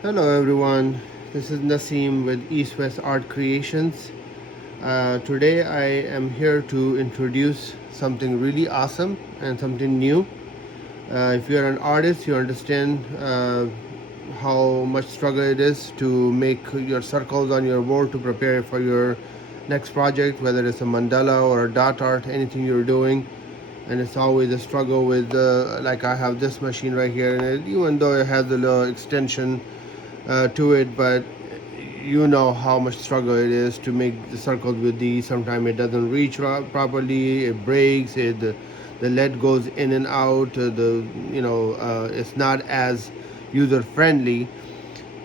Hello everyone, this is Naseem with East West Art Creations. Today I am here to introduce something really awesome and something new. If you're an artist, you understand how much struggle it is to make your circles on your board to prepare for your next project, whether it's a mandala or a dot art, anything you're doing. And it's always a struggle with, like I have this machine right here, and even though it has a little extension to it, but you know how much struggle it is to make the circles with these. Sometimes it doesn't reach properly, it breaks, the lead goes in and out, it's not as user friendly.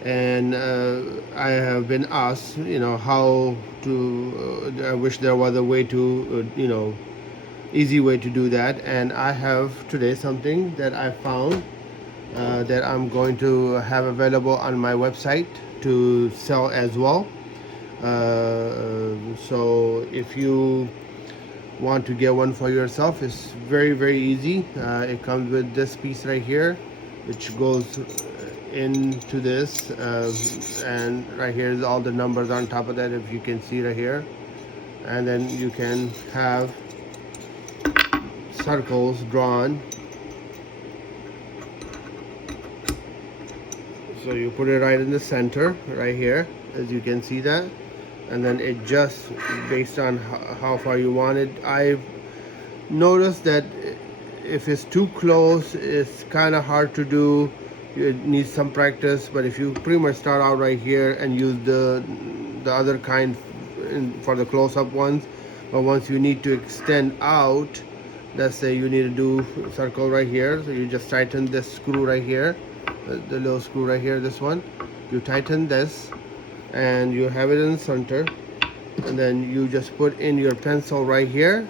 And I have been asked, how to, I wish there was a way to, easy way to do that. And I have today something that I found that I'm going to have available on my website to sell as well. So if you want to get one for yourself, it's very easy. It comes with this piece right here, which goes into this, and right here is all the numbers on top of that, if you can see right here. And then you can have circles drawn. So you put it right in the center right here, as you can see that, and then it just based on how far you want it. I've noticed that if it's too close, it's kind of hard to do. It needs some practice, but if you pretty much start out right here and use the other kind for the close-up ones, but once you need to extend out, let's say you need to do a circle right here, so you just tighten this screw right here, the little screw right here, this one, you tighten this and you have it in the center, and then you just put in your pencil right here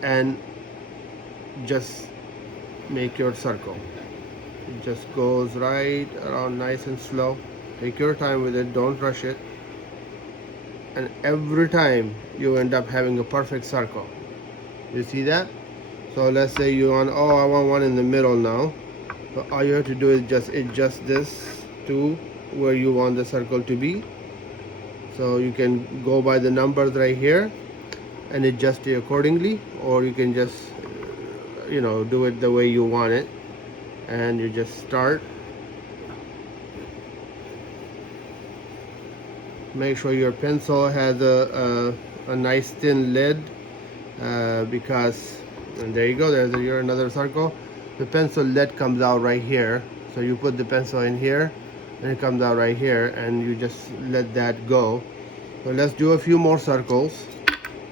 and just make your circle. It just goes right around nice and slow. Take your time with it, don't rush it, and every time you end up having a perfect circle. You see that? So let's say you want, oh, I want one in the middle now. So all you have to do is just adjust this to where you want the circle to be. So you can go by the numbers right here and adjust it accordingly, or you can just do it the way you want it. And you just start. Make sure your pencil has a nice thin lid, because, and there you go, there's your another circle. The pencil lead comes out right here, so you put the pencil in here and it comes out right here, and you just let that go. So let's do a few more circles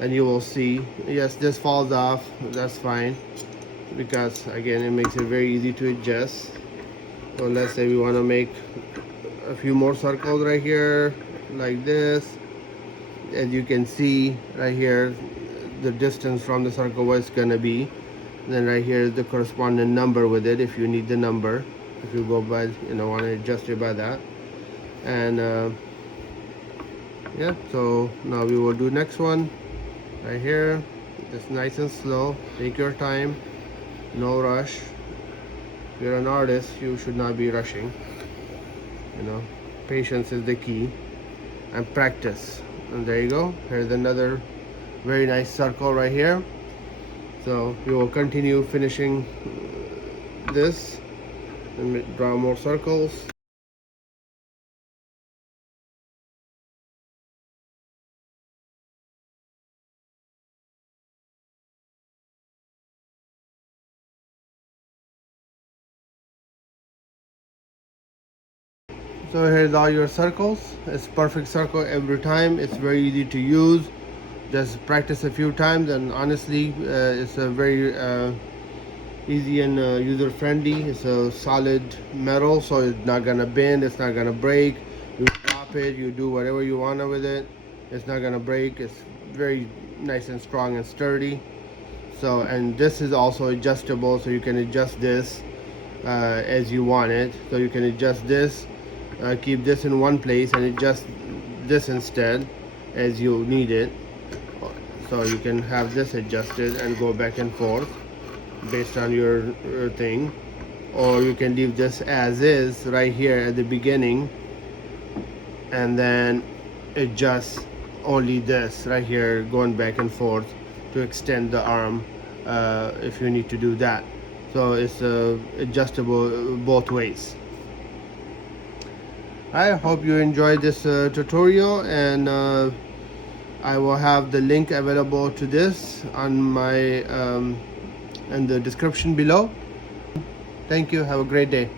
and you will see. Yes, this falls off, that's fine, because again it makes it very easy to adjust. So let's say we want to make a few more circles right here like this. As you can see right here, the distance from the circle where it's gonna be. Then right here is the corresponding number with it, if you need the number, if you go by, want to adjust it by that. And yeah, so now we will do next one right here, just nice and slow. Take your time, no rush. If you're an artist, you should not be rushing. Patience is the key, and practice. And there you go, here's another very nice circle right here. So we will continue finishing this and draw more circles. So here's all your circles. It's perfect circle every time. It's very easy to use. Just practice a few times, and honestly, it's a very easy and user friendly. It's a solid metal, so it's not gonna bend, it's not gonna break. You drop it, you do whatever you want with it, it's not gonna break. It's very nice and strong and sturdy. So, and this is also adjustable, so you can adjust this as you want it. So you can adjust this, keep this in one place and adjust this instead as you need it. So you can have this adjusted and go back and forth based on your thing. or you can leave this as is right here at the beginning, and then adjust only this right here, going back and forth to extend the arm if you need to do that. So it's adjustable both ways. I hope you enjoyed this tutorial, and I will have the link available to this on my in the description below. Thank you. Have a great day.